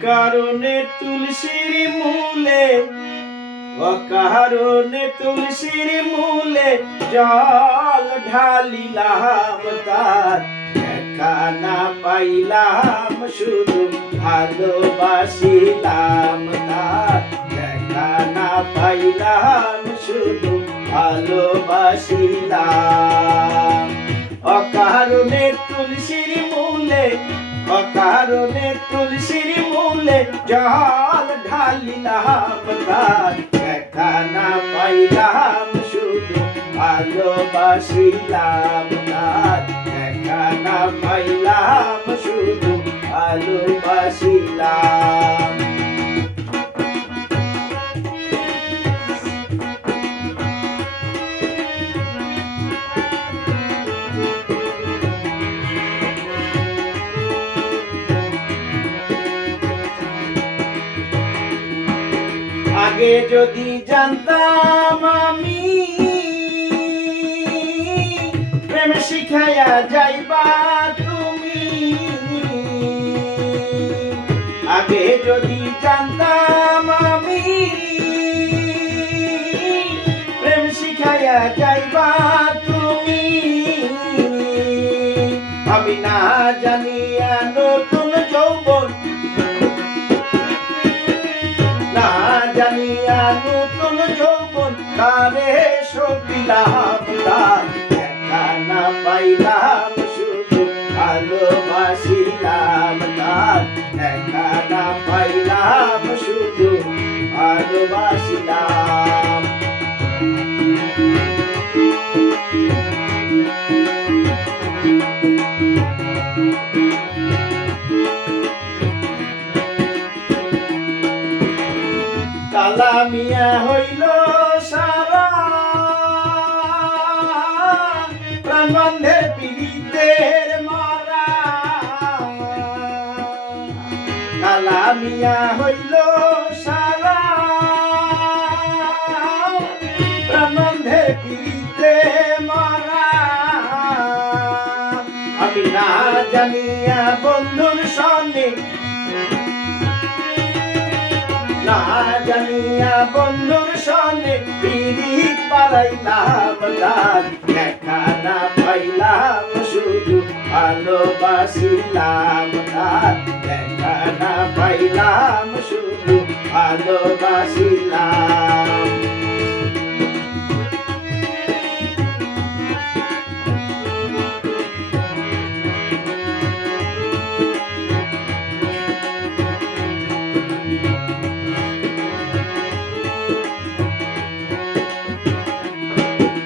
অকারণে তুলসীর মূলে, অকারণে তুলসীর মূলে জল ঢালিলাম, তার দেখা না পাইলাম, শুধু ভালোবাসিলাম, তার দেখা না পাইলাম, শুধু ভালোবাসিলাম। অকারণে তুলসীর মূলে, অকারণে তুলসীর মূলে জল ঢালিলাম, তার দেখা না পাইলাম, শুধু ভালোবাসিলাম, তার দেখা না পাইলাম, শুধু ভালোবাসিলাম। আগে যদি জানতাম আমি প্রেম শিখাইয়া যাইবা তুমি, আগে যদি জানতাম আমি প্রেম শিখাইয়া যাইবা তুমি, আমি না জানিয়া নতুন যৌবন, না জানিয়া নতুন যৌবন তারে সপিলাম, তার দেখা না পাইলাম, শুধু ভালোবাসিলাম, তার দেখা না পাইলাম, শুধু ভালোবাসিলাম। কালা মিয়া হইল সারা প্রাণবন্ধের পীড়িতের মারা, কালা মিয়া হইল সারা প্রাণবন্ধের পীড়িতে মারা, আমি না জানিয়া বন্ধুর সঙ্গে, না জানিয়া বন্ধুর সঙ্গে পিরিত পালাইলাম, তার দেখা না পাইলাম, শুধু ভালোবাসিলাম, তার দেখা না পাইলাম, শুধু ভালোবাসিলাম।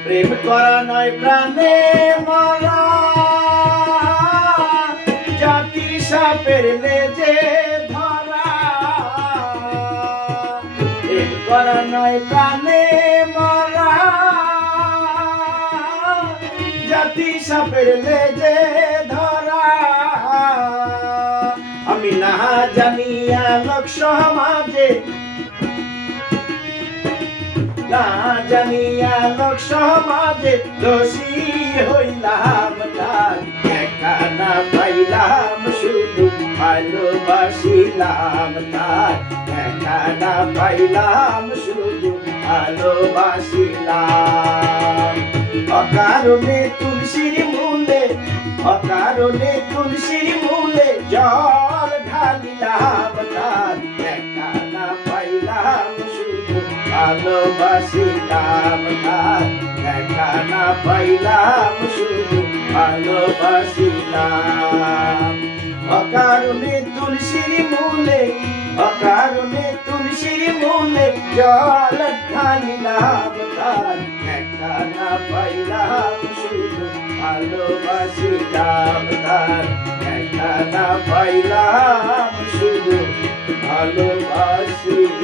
প্রেম করা নয় প্রাণে মরা, জাতি সাপের লেজে ধরা, প্রেম করা নয় প্রাণে মরা, জাতি সাপের লেজে ধরা, আমি না জানিয়া লোক সমাজে, না জানিয়া লোক সমাজে দোষী হইলাম, তার দেখা না পাইলাম, শুধু ভালোবাসিলাম, তার দেখা না পাইলাম, শুধু ভালোবাসিলাম। অকারণে তুলসীর মূলে, অকারণে তুলসীর মূলে জল ঢালিলাম, তার দেখা না পাইলাম, শুধু ভালোবাসিলাম, তার দেখা না পাইলাম, শুধু ভালোবাসিলাম। অকারণে তুলসীর মূলে, অকারণে তুলসীর মূলে জল ঢালিলাম, তার দেখা না পাইলাম, শুধু ভালোবাসিলাম, তার দেখা না পাইলাম, শুধু ভালোবাসিলাম।